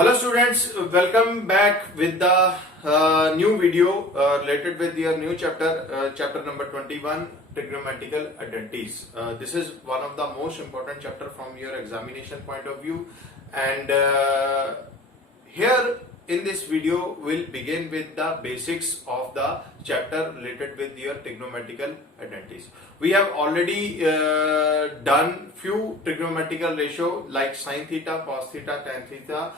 Hello students, welcome back with the new video related with your new chapter, chapter number 21, Trigonometrical Identities. This is one of the most important chapter from your examination point of view, and here in this video we'll begin with the basics of the chapter related with your trigonometrical identities. We have already done few trigonometrical ratio like sin theta, cos theta, tan theta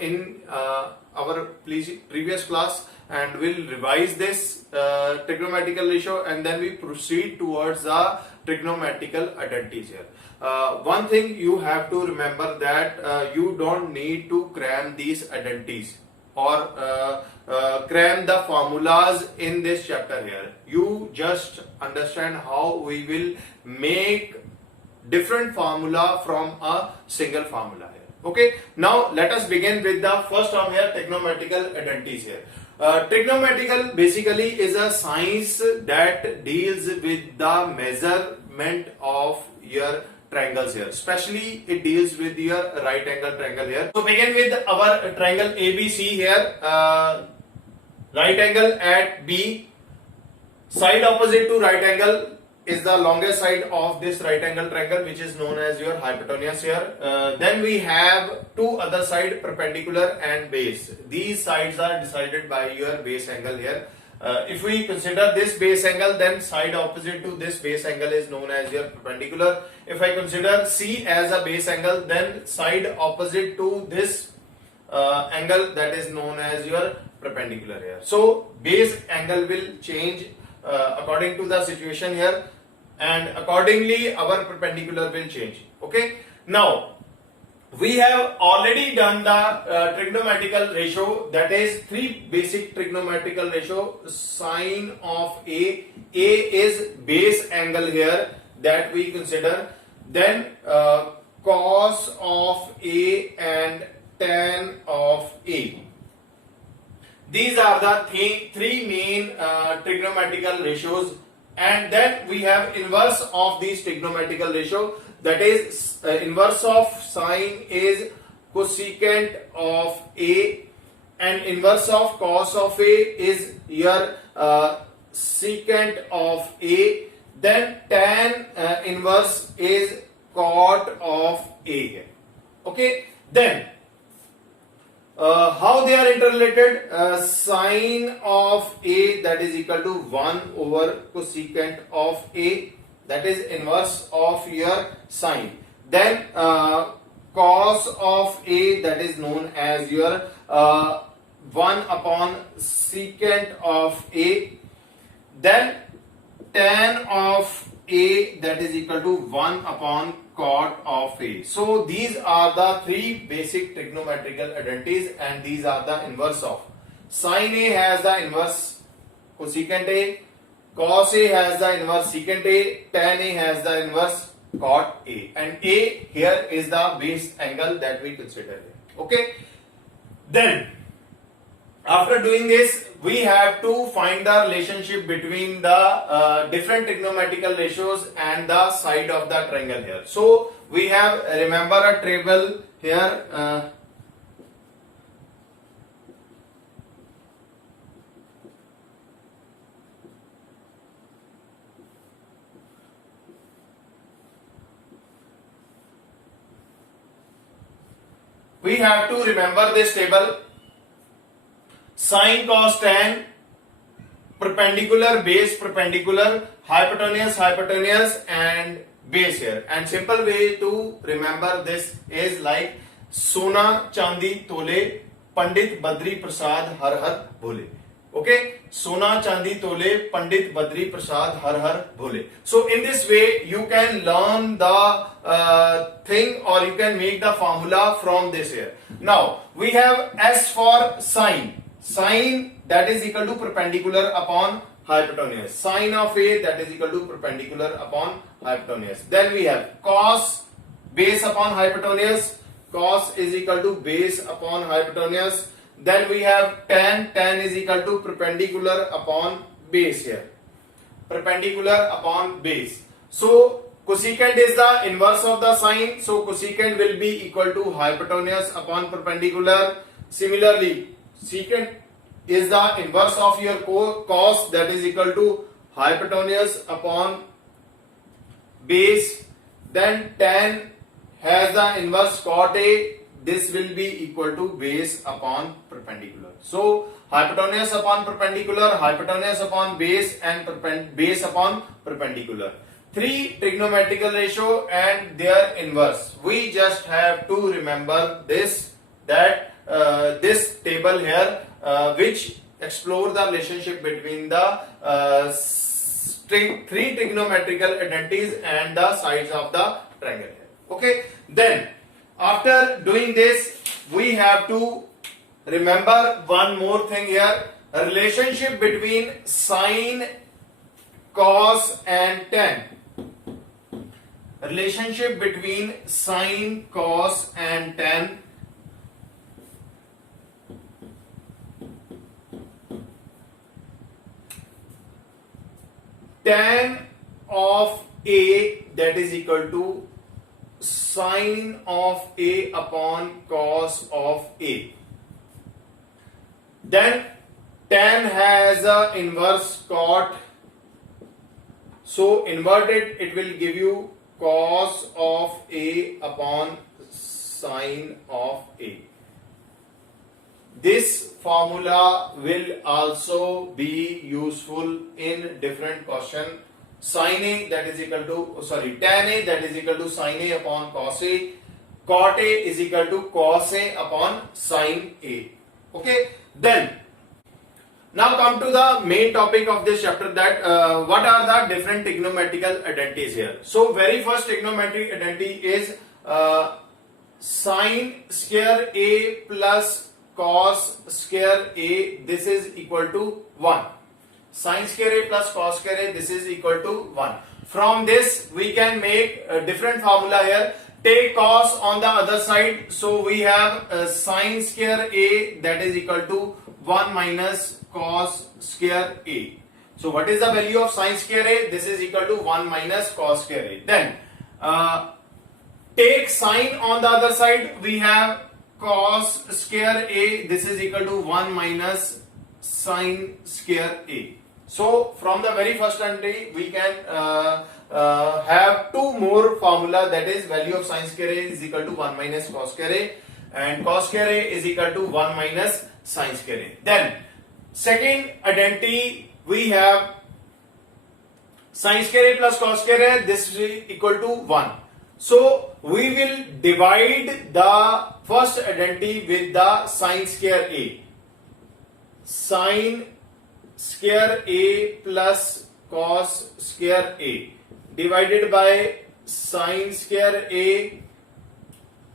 in our previous class, and we'll revise this trigonometrical ratio and then we proceed towards the trigonometrical identities here. One thing you have to remember that you don't need to cram these identities or cram the formulas in this chapter here. You just understand how we will make different formula from a single formula here. Okay, now let us begin with the first term here, trigonometrical identities here. Trigonometrical basically is a science that deals with the measurement of your triangles here. Especially it deals with your right angle triangle here. So begin with our triangle ABC here. Right angle at B, side opposite to right angle is the longest side of this right angle triangle, which is known as your hypotenuse here. Then we have two other side, perpendicular and base. These sides are decided by your base angle here. If we consider this base angle, then side opposite to this base angle is known as your perpendicular. If I consider C as a base angle, then side opposite to this angle, that is known as your perpendicular here. So base angle will change according to the situation here, and accordingly our perpendicular will change. Okay, now we have already done the trigonometrical ratio, that is three basic trigonometrical ratio. Sine of A is base angle here that we consider, then cos of A and tan of A. These are the three main trigonometrical ratios, and then we have inverse of these trigonometrical ratio, that is inverse of sine is cosecant of A, and inverse of cos of A is your secant of A, then tan inverse is cot of A. Okay, then how they are interrelated? Sine of A, that is equal to 1 over cosecant of A, that is inverse of your sine. Then cos of A, that is known as your 1 upon secant of A. Then tan of A, that is equal to 1 upon cot of A. So these are the three basic trigonometrical identities, and these are the inverse of. Sin A has the inverse cosecant A, cos A has the inverse secant A, tan A has the inverse cot A, and A here is the base angle that we consider. Okay, then after doing this, we have to find the relationship between the different trigonometrical ratios and the side of the triangle here. So we have, remember, a table here. We have to remember this table: sine, cos, tan, perpendicular, base, perpendicular, hypotenuse, hypotenuse, and base here. And simple way to remember this is like Sona Chandi Tole, Pandit Badri Prasad Har Har Bhole. Okay, Sona Chandi Tole, Pandit Badri Prasad Har Har Bhole. So in this way you can learn the thing, or you can make the formula from this here. Now we have S for sine. Sine, that is equal to perpendicular upon hypotenuse. Sine of A, that is equal to perpendicular upon hypotenuse. Then we have cos, base upon hypotenuse. Cos is equal to base upon hypotenuse. Then we have tan. Tan is equal to perpendicular upon base here. Perpendicular upon base. So cosecant is the inverse of the sine, so cosecant will be equal to hypotenuse upon perpendicular. Similarly, secant is the inverse of your cos, that is equal to hypotenuse upon base. Then tan has the inverse cot A, this will be equal to base upon perpendicular. So hypotenuse upon perpendicular, hypotenuse upon base, and base upon perpendicular. Three trigonometrical ratio and their inverse. We just have to remember this, that this table here which explore the relationship between the three trigonometrical identities and the sides of the triangle here. Okay, then after doing this, we have to remember one more thing here, a relationship between sine, cos and tan. Relationship between sine, cos and tan. Tan of A, that is equal to sine of A upon cos of A. Then tan has a inverse cot, so inverted it will give you cos of A upon sine of A. This formula will also be useful in different question. Sin A, that is equal to, tan A, that is equal to sin A upon cos A. Cot A is equal to cos A upon sin A. Okay, then now come to the main topic of this chapter, that what are the different trigonometrical identities here. So very first trigonometric identity is sin square A plus cos square A, this is equal to 1. Sin square A plus cos square A, this is equal to 1. From this we can make a different formula here. Take cos on the other side, so we have sin square A, that is equal to 1 minus cos square A. So what is the value of sin square A? This is equal to 1 minus cos square A. Then take sine on the other side, we have cos square A, this is equal to 1 minus sin square A. So from the very first entry we can have two more formula, that is value of sin square A is equal to 1 minus cos square A and cos square A is equal to 1 minus sin square A. Then second identity we have sin square A plus cos square A, this is equal to 1. So we will divide the first identity with the sin square A. Sin square A plus cos square A divided by sin square A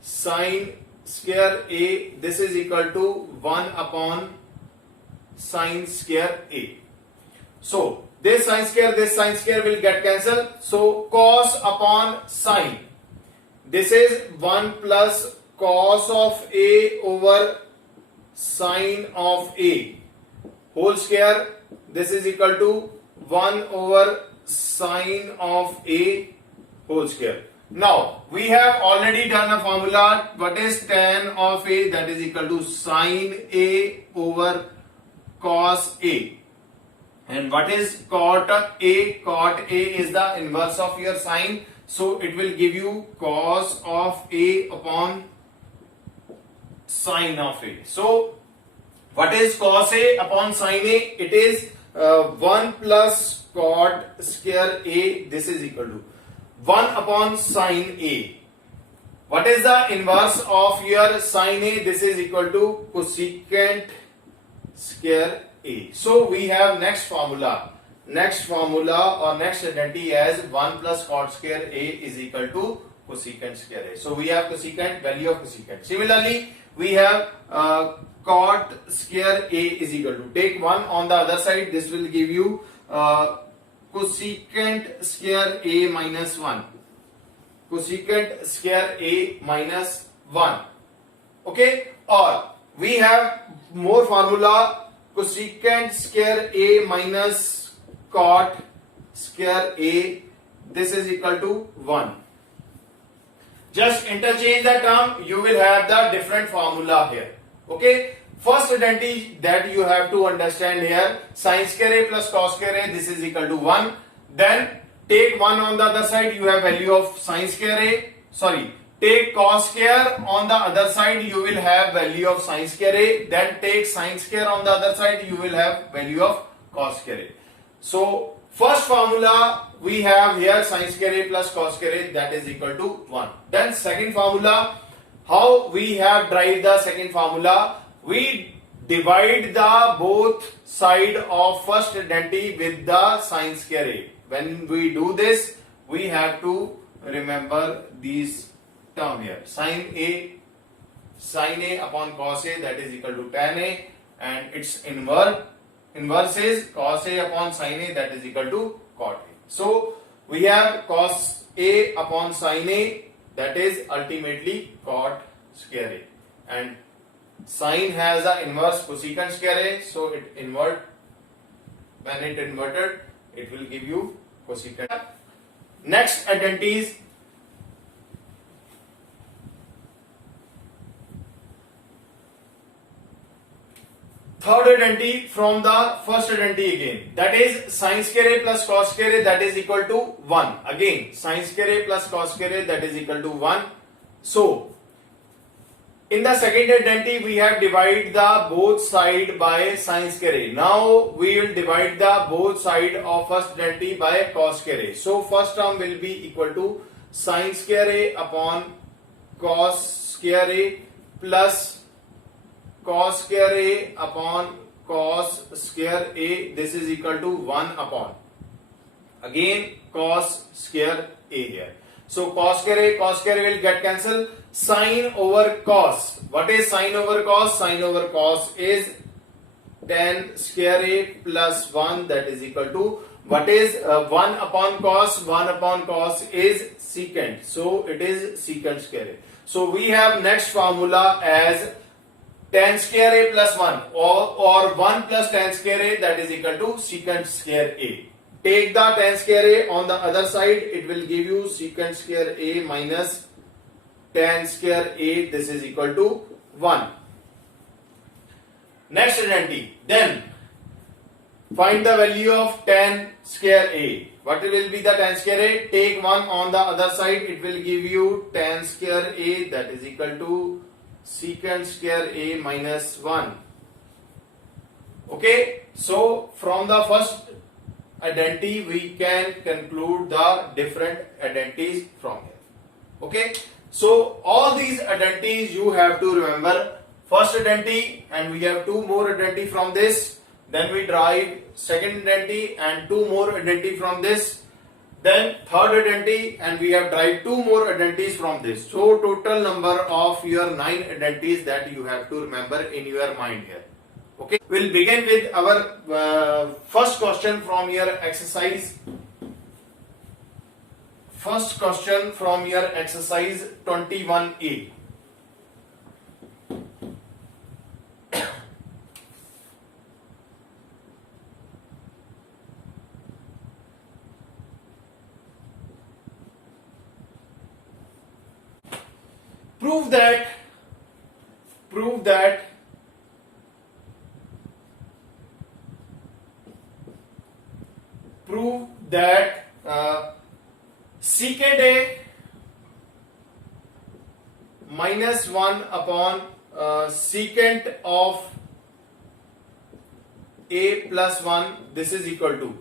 sin square A, this is equal to 1 upon sin square A. So this sin square will get cancelled. So cos upon sin, this is 1 plus cos of A over sin of A whole square, this is equal to 1 over sin of A whole square. Now we have already done a formula. What is tan of A? That is equal to sin A over cos A. And what is cot A? Cot A is the inverse of your sine, so it will give you cos of A upon sine of A. So what is cos A upon sine A? It is 1 plus cot square A, this is equal to 1 upon sine A. What is the inverse of your sine A? This is equal to cosecant square A. So we have next formula or next identity as 1 plus cot square A is equal to cosecant square A. So we have cosecant, value of cosecant. Similarly, we have cot square A is equal to, take 1 on the other side, this will give you cosecant square A minus 1. Cosecant square A minus 1. Okay, or we have more formula, cosecant square A minus cot square A this is equal to 1. Just interchange the term, you will have the different formula here. Okay. First identity that you have to understand here, sin square a plus cos square a, this is equal to 1. Then take 1 on the other side, you have value of sin square a. Sorry, take cos square on the other side, you will have value of sin square a. Then take sin square on the other side, you will have value of cos square a. So first formula we have here sin square a plus cos square a, that is equal to 1. Then second formula, how we have derived the second formula? We divide the both side of first identity with the sin square a. When we do this, we have to remember these term here. Sin a upon cos a, that is equal to tan a, and its inverse is cos a upon sin a, that is equal to cot a. So we have cos a upon sin a, that is ultimately cot square a, and sine has a inverse cosecant square a, so it when it inverted, it will give you cosecant. Next identities, third identity from the first identity again, that is sin square a plus cos square a, that is equal to 1. Again sin square a plus cos square a, that is equal to 1. So in the second identity, we have divided the both side by sin square a. Now we will divide the both side of first identity by cos square a. So first term will be equal to sin square a upon cos square a plus cos square a upon cos square a. This is equal to 1 upon again cos square a here. So cos square a will get cancelled. Sine over cos. What is sine over cos? Sine over cos is tan square a plus 1, that is equal to, what is 1 upon cos? 1 upon cos is secant. So it is secant square a. So we have next formula as tan square a plus 1 or 1 plus tan square a, that is equal to secant square a. Take the tan square a on the other side, it will give you secant square a minus tan square a, this is equal to 1. Next identity, then find the value of tan square a. What will be the tan square a? Take 1 on the other side, it will give you tan square a, that is equal to secant square a minus 1. Okay, so from the first identity we can conclude the different identities from here. Okay, so all these identities you have to remember. First identity, and we have 2 more identity from this. Then we derive second identity and 2 more identity from this. Then third identity, and we have derived 2 more identities from this. So total number of your 9 identities that you have to remember in your mind here. Okay, we'll begin with our first question from your exercise. First question from your exercise 21A. Prove that secant a minus 1 upon secant of a plus 1, this is equal to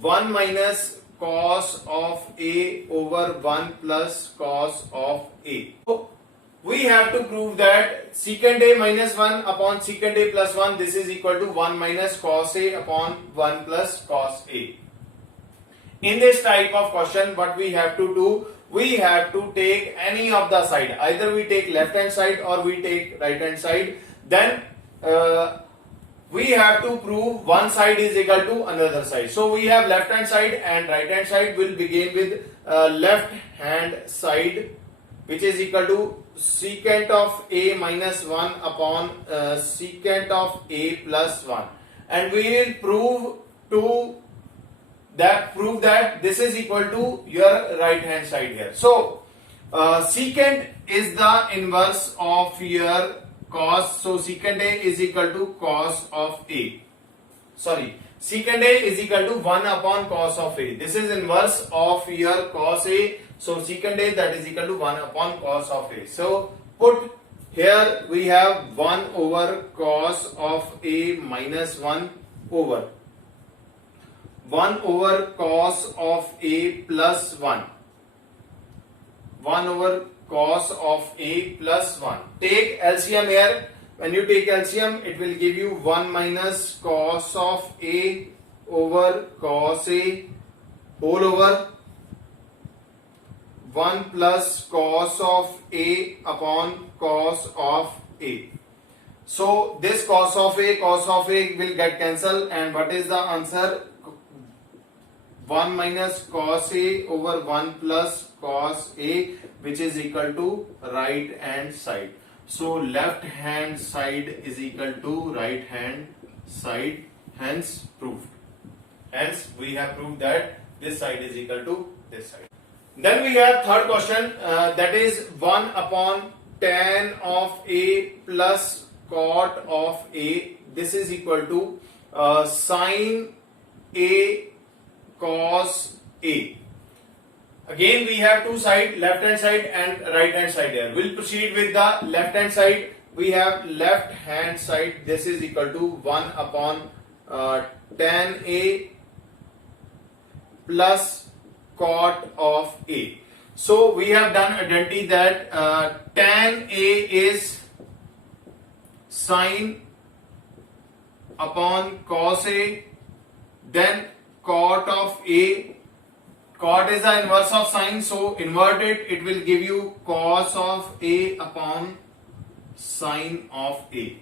1 minus cos of a over 1 plus cos of a. So we have to prove that secant a minus 1 upon secant a plus 1, this is equal to 1 minus cos a upon 1 plus cos a. In this type of question, what we have to do, we have to take any of the side. Either we take left hand side or we take right hand side. Then we have to prove one side is equal to another side. So we have left hand side and right hand side. Will begin with left hand side, which is equal to secant of a minus 1 upon secant of a plus 1. And we will prove to that prove that this is equal to your right hand side here. So secant is the inverse of your cos. So secant A is equal to cos of A. Sorry, secant A is equal to 1 upon cos of A. This is inverse of your cos A. So secant A, that is equal to 1 upon cos of A. So put here we have 1 over cos of A minus 1 over 1 over cos of A plus 1. 1 over cos of A plus 1. Take LCM here. When you take LCM, it will give you 1 minus cos of A over cos A whole over 1 plus cos of A upon cos of A. So this cos of A will get cancelled, and what is the answer? 1 minus cos A over 1 plus cos A, which is equal to right hand side. So left hand side is equal to right hand side, hence proved. Hence we have proved that this side is equal to this side. Then we have third question, that is 1 upon tan of A plus cot of A. This is equal to sin A cos A. Again we have two sides, left hand side and right hand side here. We'll proceed with the left hand side. We have left hand side, this is equal to 1 upon tan A plus cot of A. So we have done identity that tan A is sin upon cos A, then cot of A. Cot is the inverse of sin, so invert it, it will give you cos of A upon sin of A.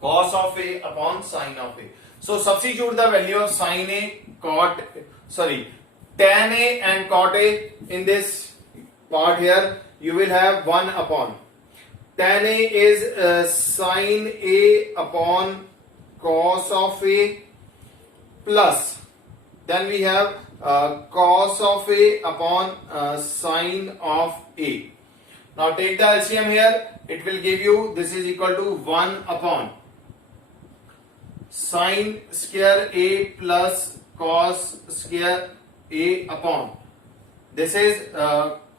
Cos of A upon sin of A. So substitute the value of sin A, tan A and cot A in this part here. You will have 1 upon. Tan A is sin A upon cos of A plus. Then we have cos of A upon sin of A. Now take the LCM here. It will give you, this is equal to 1 upon sin square A plus cos square A upon. This is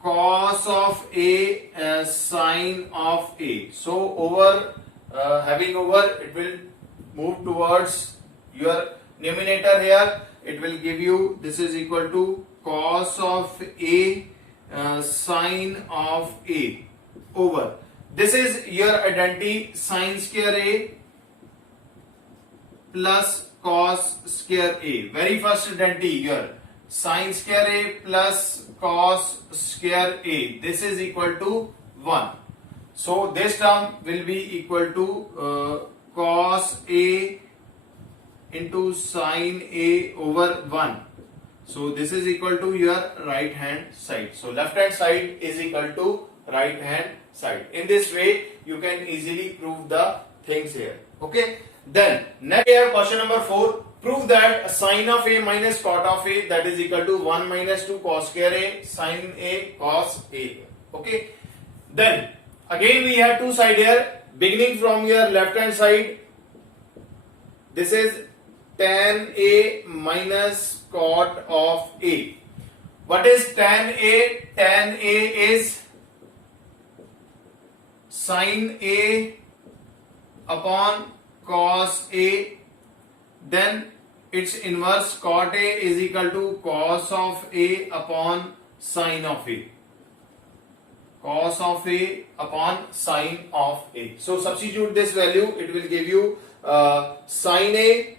cos of A sin of A. So over, having over, it will move towards your numerator here. It will give you, this is equal to cos of A sin of A over. This is your identity, sin square A plus cos square A. Very first identity here, sin square A plus cos square A. This is equal to 1. So this term will be equal to cos A into sin A over 1. So this is equal to your right hand side. So left hand side is equal to right hand side. In this way you can easily prove the things here. Okay. Then next we have question number 4. Prove that sin of A minus cot of A, that is equal to 1 minus 2 cos square A sin A cos A. Okay. Then again we have two sides here. Beginning from your left hand side, this is tan A minus cot of A. What is tan A? Tan A is sin A upon cos A, then its inverse cot A is equal to cos of A upon sin of A. Cos of A upon sin of A. So substitute this value, it will give you sin A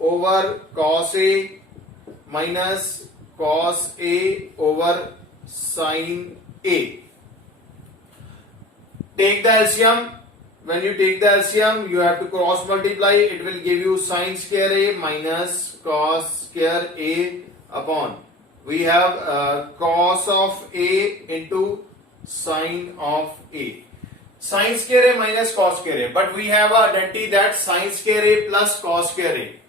over cos A minus cos A over sin A. Take the LCM. When you take the LCM, you have to cross multiply. It will give you sin square A minus cos square A upon. We have cos of A into sin of A. Sin square A minus cos square A. But we have a identity that sin square A plus cos square A.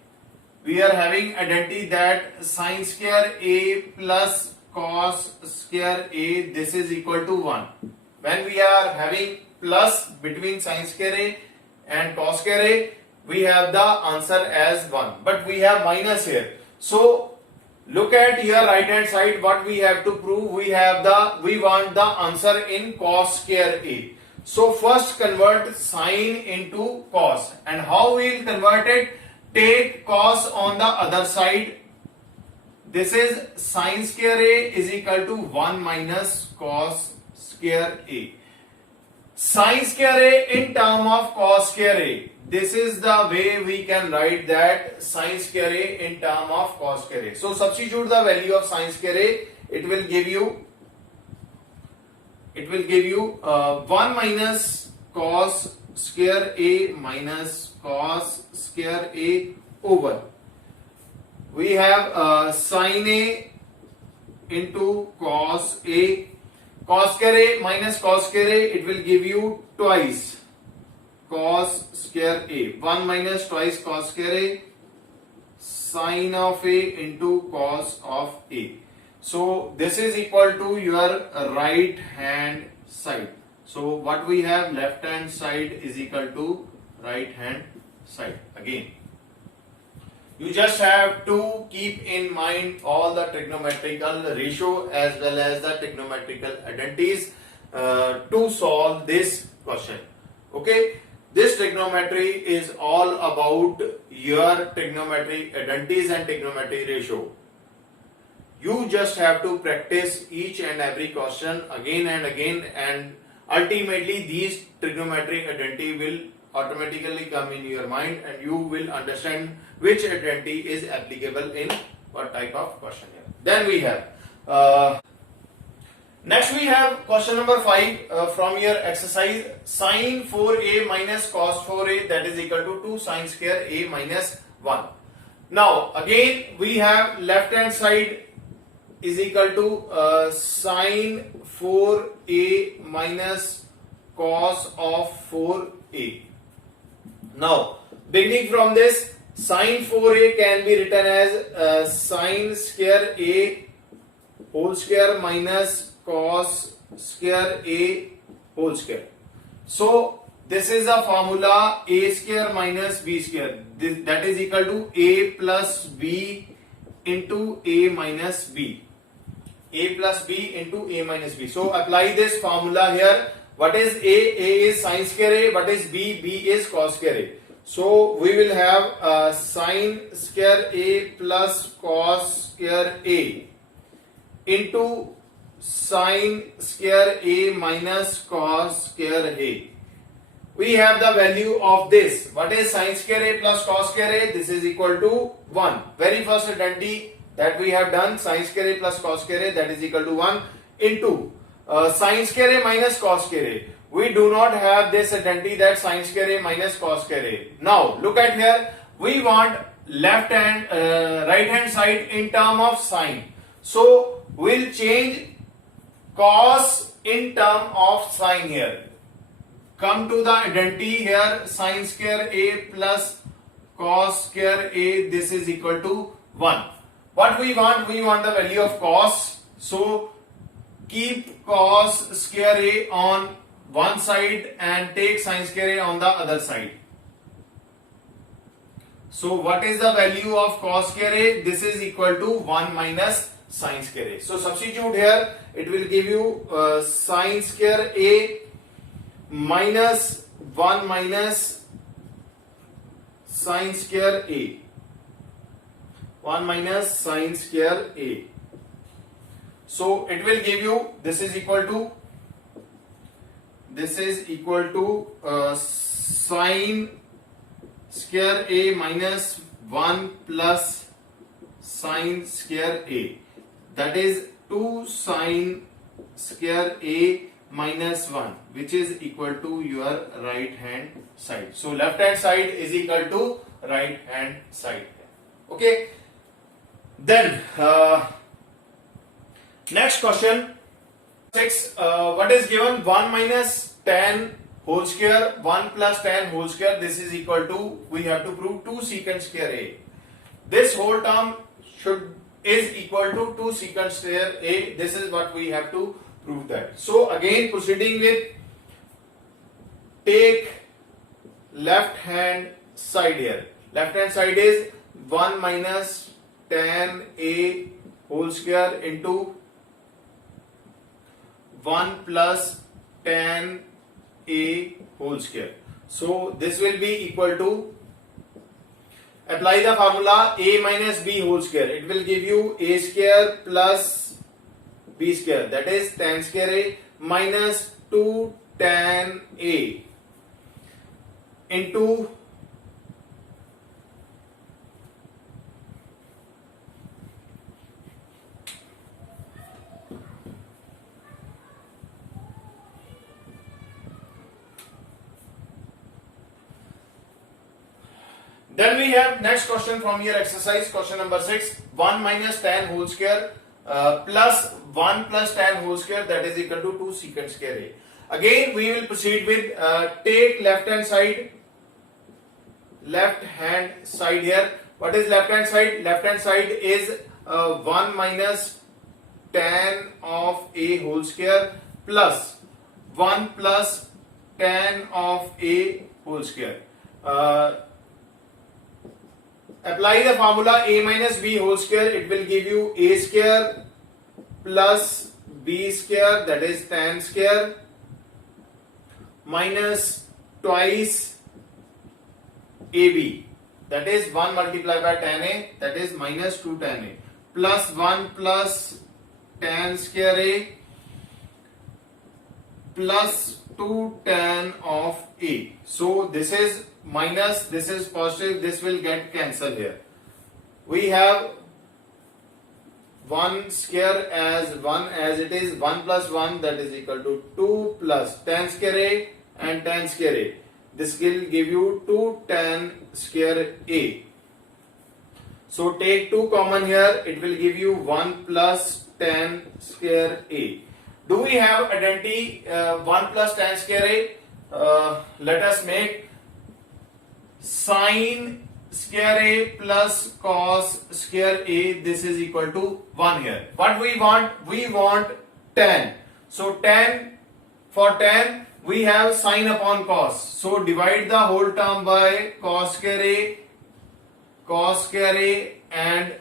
we are having identity that sin square a plus cos square a, this is equal to 1. When we are having plus between sin square a and cos square a, we have the answer as 1, but we have minus here. So look at your right hand side, what we have to prove. We want the answer in cos square a. So first convert sine into cos, and how we will convert it? Take cos on the other side. This is sin square a is equal to 1 minus cos square a. Sin square a in term of cos square a. This is the way we can write that sin square a in term of cos square a. So substitute the value of sin square a. It will give you 1 minus cos square a minus cos square a over. We have sin a into cos a. Cos square a minus cos square a, it will give you twice cos square a. 1 minus twice cos square a, sin of a into cos of a. So this is equal to your right hand side. So what we have, left hand side is equal to right hand side. Again, you just have to keep in mind all the trigonometrical ratio as well as the trigonometrical identities to solve this question. Okay, this trigonometry is all about your trigonometric identities and trigonometry ratio. You just have to practice each and every question again and again, and ultimately these trigonometric identity will automatically come in your mind, and you will understand which identity is applicable in what type of question here. Then we have next we have question number 5 from your exercise. Sin 4a minus cos 4a, that is equal to 2 sin square a minus 1. Now again we have left hand side is equal to sin 4a minus cos of 4a. Now beginning from this, sin 4a can be written as sin square a whole square minus cos square a whole square. So this is a formula a square minus b square, that is equal to a plus b into a minus b. A plus b into a minus b. So apply this formula here. What is a? A is sin square a. What is b? B is cos square a. So we will have sin square a plus cos square a into sin square a minus cos square a. We have the value of this. What is sin square a plus cos square a? This is equal to 1. Very first identity that we have done, sin square a plus cos square a, that is equal to 1 into sin square a minus cos square a. We do not have this identity that sin square a minus cos square a. Now look at here, we want left hand right hand side in term of sin. So we'll change cos in term of sin here. Come to the identity here, sin square a plus cos square a, this is equal to 1. What we want? We want the value of cos. So keep cos square a on one side and take sin square a on the other side. So what is the value of cos square a? This is equal to 1 minus sin square a. So substitute here, it will give you sin square a minus 1 minus sin square a. 1 minus sin square a. So it will give you, this is equal to sin square a minus 1 plus sin square a, that is 2 sin square a minus 1, which is equal to your right hand side. So left hand side is equal to right hand side. Okay. Then next question 6, what is given? 1 minus tan whole square, 1 plus tan whole square, this is equal to, we have to prove 2 secant square a. this whole term is equal to 2 secant square a. This is what we have to prove that. So again proceeding with, take left hand side here. Left hand side is 1 minus tan a whole square into 1 plus tan a whole square. So this will be equal to, apply the formula a minus b whole square. It will give you a square plus b square, that is tan square a minus 2 tan a into then we have next question from your exercise, question number 6. 1 minus tan whole square plus 1 plus tan whole square, that is equal to 2 secant square a. Again we will proceed with, take left hand side here. What is left hand side? Left hand side is 1 minus tan of a whole square plus 1 plus tan of a whole square. Apply the formula a minus b whole square. It will give you a square plus b square, that is tan square, minus twice ab, that is 1 multiplied by tan a, that is minus 2 tan a, plus 1 plus tan square a plus 2 tan of a. So this is minus, this is positive, this will get cancelled here. We have 1 square as 1 as it is, 1 plus 1, that is equal to 2 plus tan square a and tan square a. This will give you 2 tan square a. So take 2 common here, it will give you 1 plus tan square a. Do we have identity 1 plus tan square a? Let us make sin square a plus cos square a. This is equal to 1 here. What we want? We want tan. So tan, for tan we have sin upon cos. So divide the whole term by cos square a and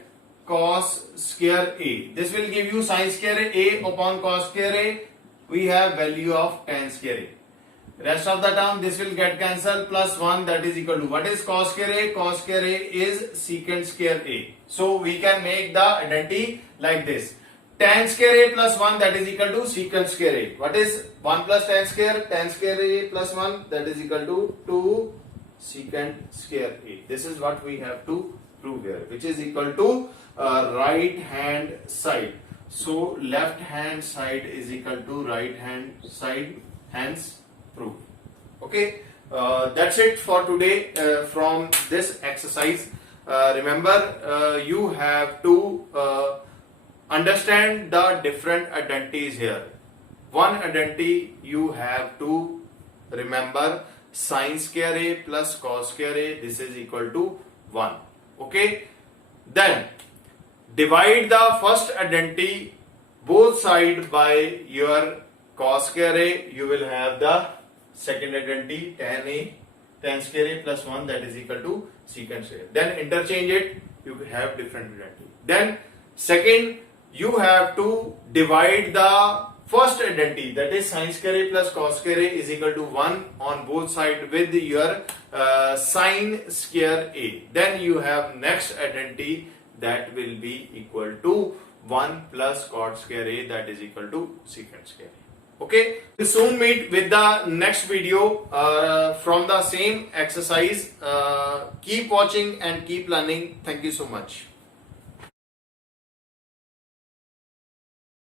cos square a. This will give you sin square a upon cos square a. We have value of tan square a. Rest of the term, this will get cancelled, plus 1, that is equal to, what is cos square a? Cos square a is secant square a. So we can make the identity like this. Tan square a plus 1, that is equal to secant square a. What is 1 plus tan square? Tan square a plus 1, that is equal to 2 secant square a. This is what we have to prove here, which is equal to right hand side. So left hand side is equal to right hand side, hence proof. Okay, that's it for today from this exercise. Remember, you have to understand the different identities here. One identity you have to remember, sin square a plus cos square a, this is equal to 1. Okay, then divide the first identity both sides by your cos square a, you will have the second identity tan square a plus 1, that is equal to secant square. Then interchange it, you have different identity. Then second, you have to divide the first identity, that is sin square a plus cos square a is equal to 1 on both sides with your sin square a. Then you have next identity that will be equal to 1 plus cot square a, that is equal to secant square a. Okay, we'll soon meet with the next video from the same exercise. Keep watching and keep learning. Thank you so much.